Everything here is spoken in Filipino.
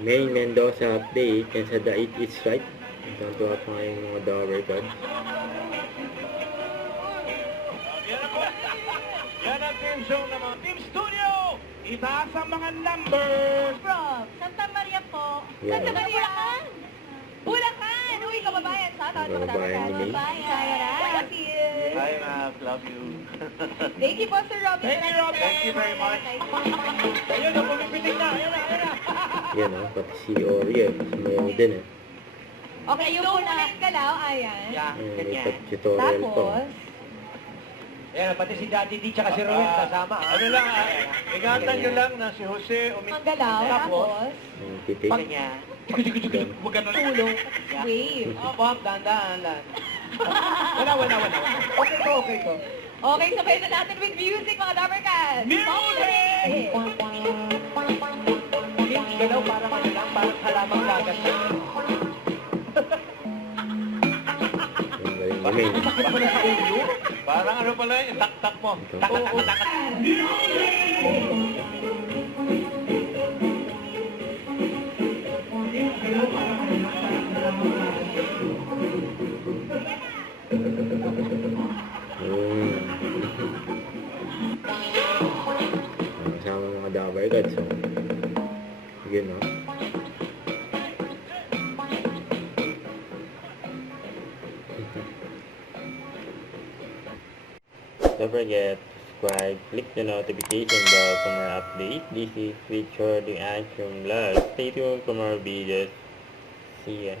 May Mendoza update and sa The 8 is right. Ito pa yung mga Dower Gods. Yan ang team show ng mga Team Studio! Itaas ang mga numbers! From Santa Maria po. Yeah. Santa Maria! Bulacan! Uy, kababayan sa atin. Kababayan ni May. Thank you. Hi, Mac. Love you. Thank you po, Sir Robin. Thank you, Robin. Thank you very much. Ayun, pumipitik na. Ayun na, ayun na. Yan o, pati si Ori sumayaw din eh. Okay, yung po na yung galaw, ayan. Yeah, May tutorial pa. Tapos, Ayan, pati si Daddy D tsaka si Ruel kasama. Ano lang, ingatan nyo lang na si Jose ang galaw, tapos, Titik. tulong, wave. Pop, dahan-dahan. Wala. Okay ko. Okay, sabay na natin with music, mga Dabarkas. Music! Yung galaw parang ano lang, parang halamang kagat. Ang galing ni May. Bakit pala sa ulo? Parang ano pala yung tak-tak mo. Tak-tak. Kasama mga Dower Gods. So, yun o. Don't forget to subscribe, click the notification bell for more updates. This is Richard the Action Vlog. Stay tuned for more videos. See ya.